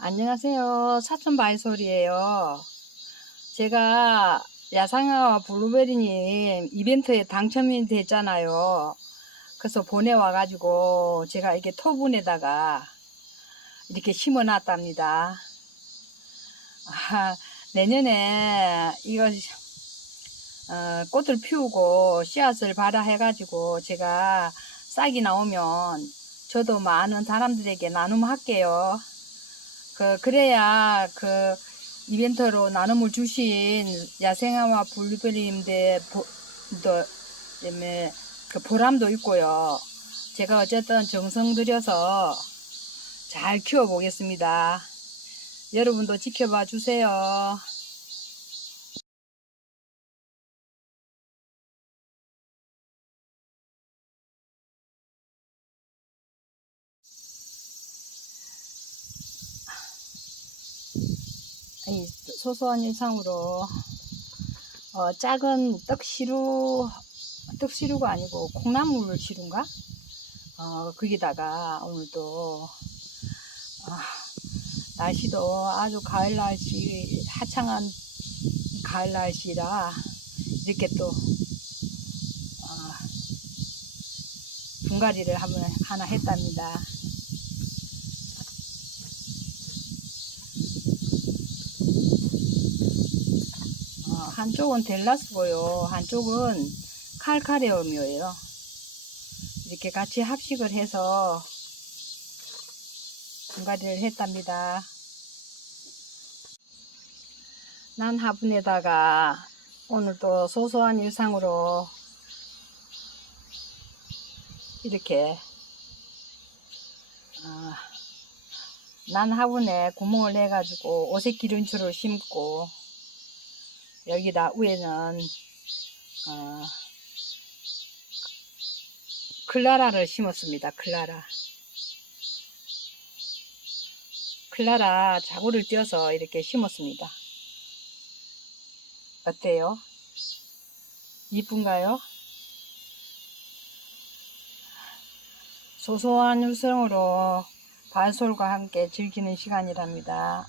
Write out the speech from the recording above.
안녕하세요. 사촌 바이솔이에요. 제가 야상아와 블루베리님 이벤트에 당첨이 됐잖아요. 그래서 보내와가지고 제가 이렇게 토분에다가 이렇게 심어 놨답니다. 아, 내년에 이거 어, 꽃을 피우고 씨앗을 발아 해가지고 제가 싹이 나오면 저도 많은 사람들에게 나눔할게요. 그, 그래야 그 이벤트로 나눔을 주신 야생화와 도, 때문에 그 보람도 있고요. 제가 어쨌든 정성 들여서 잘 키워보겠습니다. 여러분도 지켜봐 주세요. 이 소소한 일상으로 어, 작은 떡시루 떡시루가 아니고 콩나물 시루인가? 어, 거기다가 오늘도 아, 날씨도 아주 가을 날씨 화창한 가을 날씨라 이렇게 또 어, 분갈이를 한번 하나 했답니다. 한쪽은 델라스고요. 한쪽은 칼카레움이에요. 이렇게 같이 합식을 해서 분갈이를 했답니다. 난 화분에다가 오늘도 소소한 일상으로 이렇게 어, 난 화분에 구멍을 내가지고 오색 기름초를 심고 여기다 위에는 어, 클라라를 심었습니다. 클라라. 클라라 자구를 띄어서 이렇게 심었습니다. 어때요? 이쁜가요? 소소한 일성으로 발솔과 함께 즐기는 시간이랍니다.